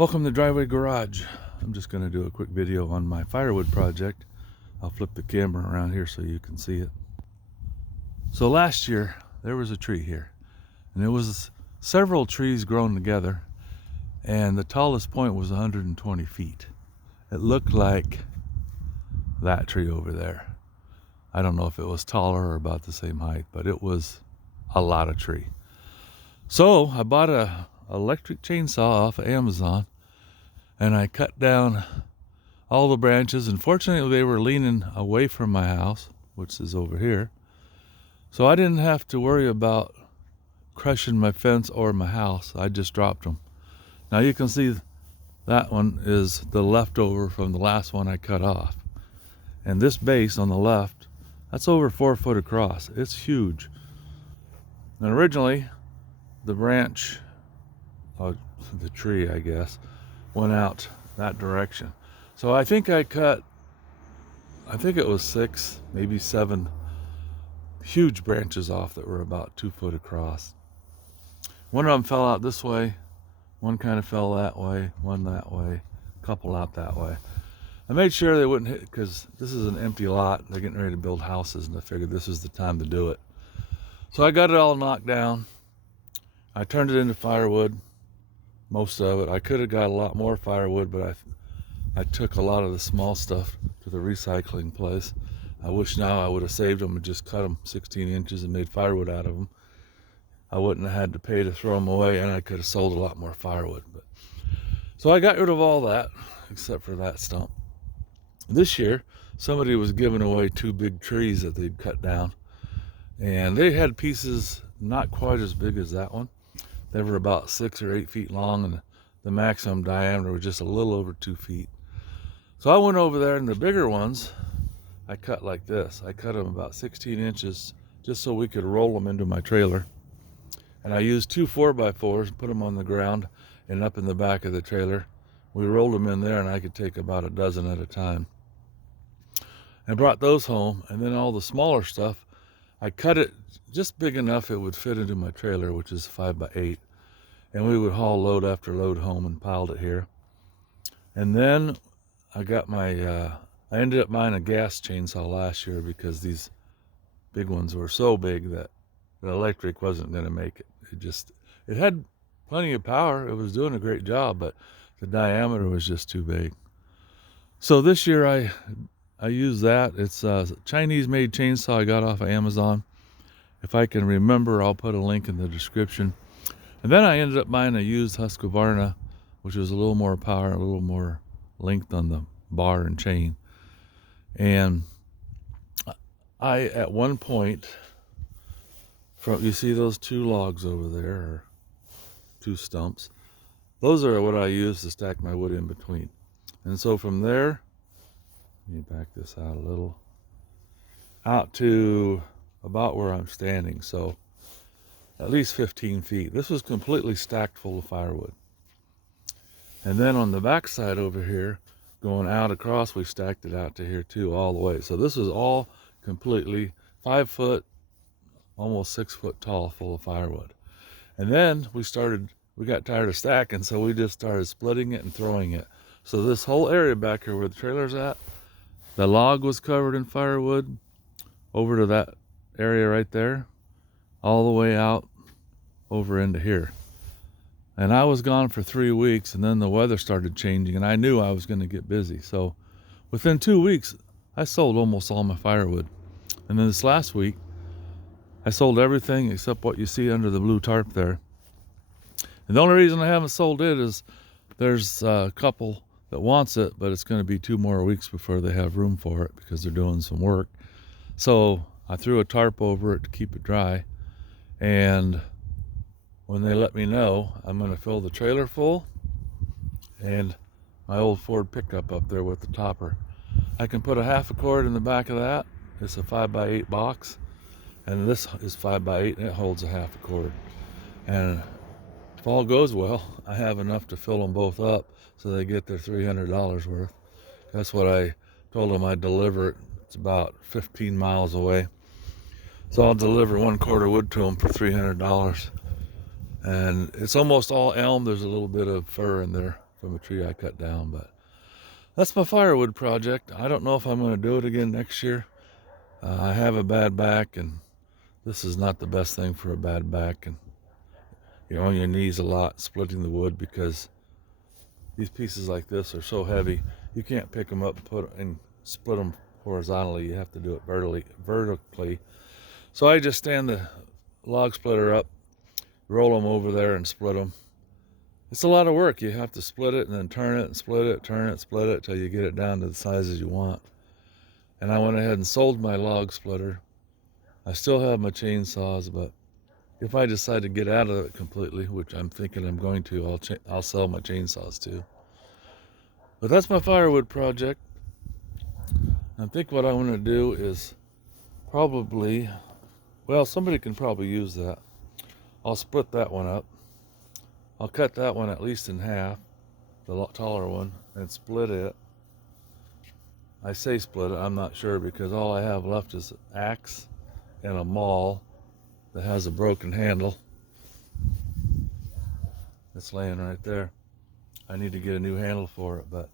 Welcome to Driveway Garage. I'm just going to do a quick video on my firewood project. I'll flip the camera around here so you can see it. So last year there was a tree here, and there was several trees grown together, and the tallest point was 120 feet. It looked like that tree over there. I don't know if it was taller or about the same height, but it was a lot of tree. So I bought a electric chainsaw off of Amazon, and I cut down all the branches. And fortunately they were leaning away from my house, which is over here, so I didn't have to worry about crushing my fence or my house. I just dropped them. Now you can see that one is the leftover from the last one I cut off, and this base on the left, that's over 4 foot across. It's huge. And originally the branch, the tree I guess, went out that direction. So I think it was 6, maybe 7 huge branches off that were about 2 foot across. One of them fell out this way, one kind of fell that way, one that way, a couple out that way. I made sure they wouldn't hit, because this is an empty lot. They're getting ready to build houses, and I figured this is the time to do it. So I got it all knocked down. I turned it into firewood, most of it. I could have got a lot more firewood, but I took a lot of the small stuff to the recycling place. I wish now I would have saved them and just cut them 16 inches and made firewood out of them. I wouldn't have had to pay to throw them away, and I could have sold a lot more firewood. So I got rid of all that except for that stump. This year somebody was giving away 2 big trees that they'd cut down, and they had pieces not quite as big as that one. They were about 6 or 8 feet long, and the maximum diameter was just a little over 2 feet. So I went over there, and the bigger ones I cut like this. I cut them about 16 inches just so we could roll them into my trailer. And I used 2 4x4s, put them on the ground and up in the back of the trailer. We rolled them in there, and I could take about a dozen at a time. I brought those home, and then all the smaller stuff, I cut it just big enough it would fit into my trailer, which is 5x8. And we would haul load after load home and piled it here. And then I got I ended up buying a gas chainsaw last year because these big ones were so big that the electric wasn't going to make it. It had plenty of power. It was doing a great job, but the diameter was just too big. So this year I used that. It's a Chinese-made chainsaw I got off of Amazon. If I can remember, I'll put a link in the description. And then I ended up buying a used Husqvarna, which was a little more power, a little more length on the bar and chain. And I, at one point, you see those 2 logs over there, or 2 stumps? Those are what I use to stack my wood in between. And so from there, let me back this out a little, out to about where I'm standing, so at least 15 feet. This was completely stacked full of firewood. And then on the back side over here, going out across, we stacked it out to here too, all the way. So this is all completely 5 foot, almost 6 foot tall, full of firewood. And then we got tired of stacking, so we just started splitting it and throwing it. So this whole area back here where the trailer's at, the log was covered in firewood over to that area right there, all the way out over into here. And I was gone for 3 weeks, and then the weather started changing, and I knew I was going to get busy. So within 2 weeks, I sold almost all my firewood. And then this last week, I sold everything except what you see under the blue tarp there. And the only reason I haven't sold it is there's a couple that wants it, but it's going to be 2 more weeks before they have room for it because they're doing some work. So I threw a tarp over it to keep it dry, and when they let me know, I'm going to fill the trailer full, and my old Ford pickup up there with the topper. I can put a 1/2 cord in the back of that. It's a 5x8 box, and this is 5x8, and it holds a 1/2 cord. And if all goes well, I have enough to fill them both up so they get their $300 worth. That's what I told them I'd deliver it. It's about 15 miles away. So I'll deliver 1 cord of wood to them for $300. And it's almost all elm. There's a little bit of fir in there from a tree I cut down. But that's my firewood project. I don't know if I'm going to do it again next year. I have a bad back, and this is not the best thing for a bad back, and you're on your knees a lot splitting the wood because these pieces like this are so heavy. You can't pick them up and split them horizontally. You have to do it vertically. So I just stand the log splitter up, roll them over there, and split them. It's a lot of work. You have to split it and then turn it and split it, turn it, split it till you get it down to the sizes you want. And I went ahead and sold my log splitter. I still have my chainsaws, but if I decide to get out of it completely, which I'm thinking I'm going to, I'll sell my chainsaws too. But that's my firewood project. I think what I want to do is probably, well, somebody can probably use that. I'll split that one up. I'll cut that one at least in half, the taller one, and split it. I say split it, I'm not sure, because all I have left is an axe and a maul that has a broken handle. It's laying right there. I need to get a new handle for it, but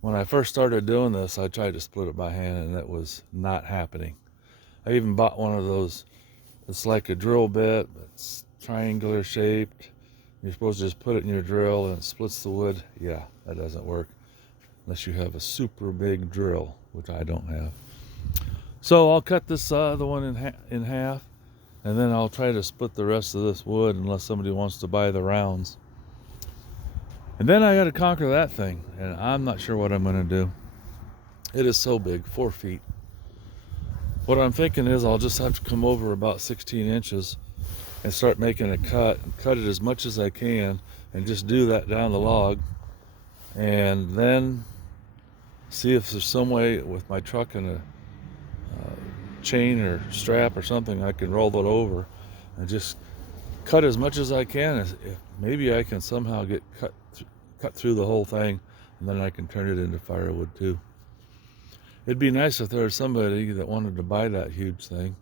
when I first started doing this, I tried to split it by hand, and that was not happening. I even bought one of those, it's like a drill bit, it's triangular shaped. You're supposed to just put it in your drill and it splits the wood. Yeah, that doesn't work unless you have a super big drill, which I don't have. So I'll cut this other one in half, and then I'll try to split the rest of this wood unless somebody wants to buy the rounds. And then I got to conquer that thing, and I'm not sure what I'm going to do. It is so big, 4 feet. What I'm thinking is I'll just have to come over about 16 inches and start making a cut, and cut it as much as I can, and just do that down the log, and then see if there's some way with my truck and a chain or strap or something I can roll it over and just cut as much as I can. If maybe I can somehow get cut through the whole thing, and then I can turn it into firewood too. It'd be nice if there was somebody that wanted to buy that huge thing,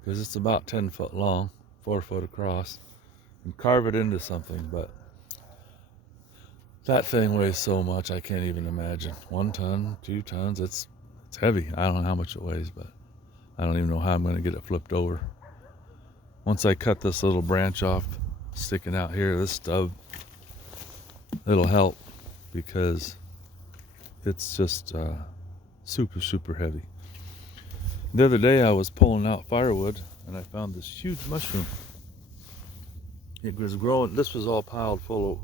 because it's about 10 foot long, 4 foot across, and carve it into something. But that thing weighs so much I can't even imagine. 1 ton, 2 tons, it's heavy. I don't know how much it weighs, but I don't even know how I'm going to get it flipped over. Once I cut this little branch off sticking out here, this stub, it'll help, because it's just super heavy. The other day I was pulling out firewood, and I found this huge mushroom. It was growing. This was all piled full of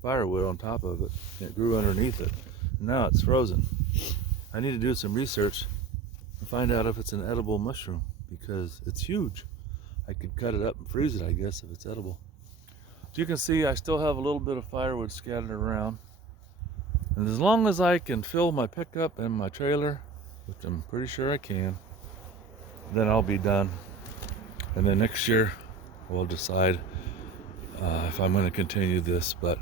firewood on top of it. It grew underneath it. Now it's frozen. I need to do some research and find out if it's an edible mushroom, because it's huge. I could cut it up and freeze it, I guess, if it's edible. As you can see, I still have a little bit of firewood scattered around. And as long as I can fill my pickup and my trailer, which I'm pretty sure I can, then I'll be done. And then next year, we'll decide if I'm going to continue this. But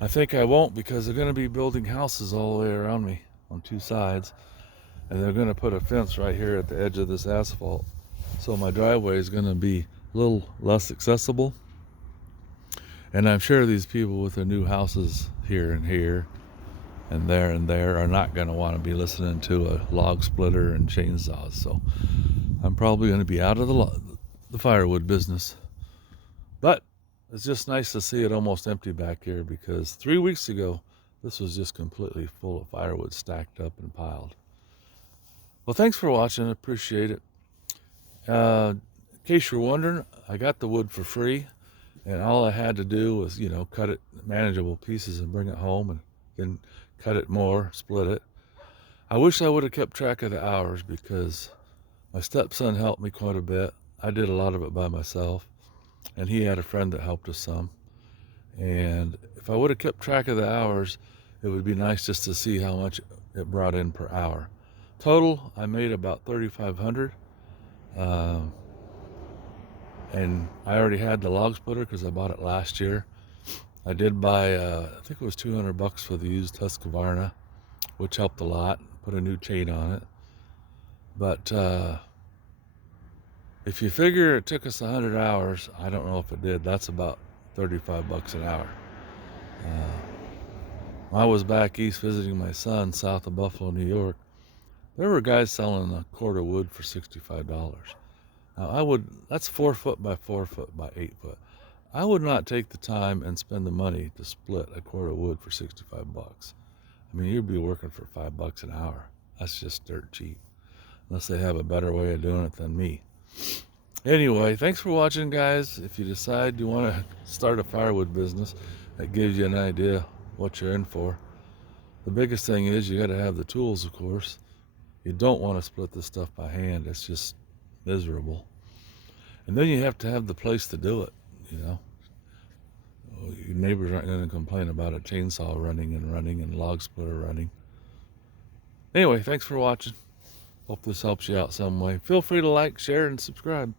I think I won't, because they're going to be building houses all the way around me on 2 sides. And they're going to put a fence right here at the edge of this asphalt. So my driveway is going to be a little less accessible. And I'm sure these people with their new houses here and there are not going to want to be listening to a log splitter and chainsaws. So I'm probably going to be out of the firewood business. But it's just nice to see it almost empty back here, because 3 weeks ago this was just completely full of firewood stacked up and piled. Well, thanks for watching. I appreciate it. In case you're wondering, I got the wood for free, and all I had to do was, cut it manageable pieces and bring it home, and then cut it more, split it. I wish I would have kept track of the hours, because my stepson helped me quite a bit. I did a lot of it by myself, and he had a friend that helped us some. And if I would have kept track of the hours, it would be nice just to see how much it brought in per hour. Total, I made about $3,500. And I already had the log splitter because I bought it last year. I did buy, I think it was $200 for the used Husqvarna, which helped a lot. Put a new chain on it. But if you figure it took us 100 hours, I don't know if it did. That's about $35 an hour. When I was back east visiting my son south of Buffalo, New York, there were guys selling a cord of wood for $65. Now that's 4 foot by 4 foot by 8 foot. I would not take the time and spend the money to split a cord of wood for 65 bucks. I mean, you'd be working for $5 an hour. That's just dirt cheap, unless they have a better way of doing it than me. Anyway, thanks for watching, guys. If you decide you want to start a firewood business, that gives you an idea what you're in for. The biggest thing is you got to have the tools, of course. You don't want to split this stuff by hand. It's just miserable. And then you have to have the place to do it, you know. Your neighbors aren't going to complain about a chainsaw running and log splitter running. Anyway, thanks for watching. Hope this helps you out some way. Feel free to like, share, and subscribe.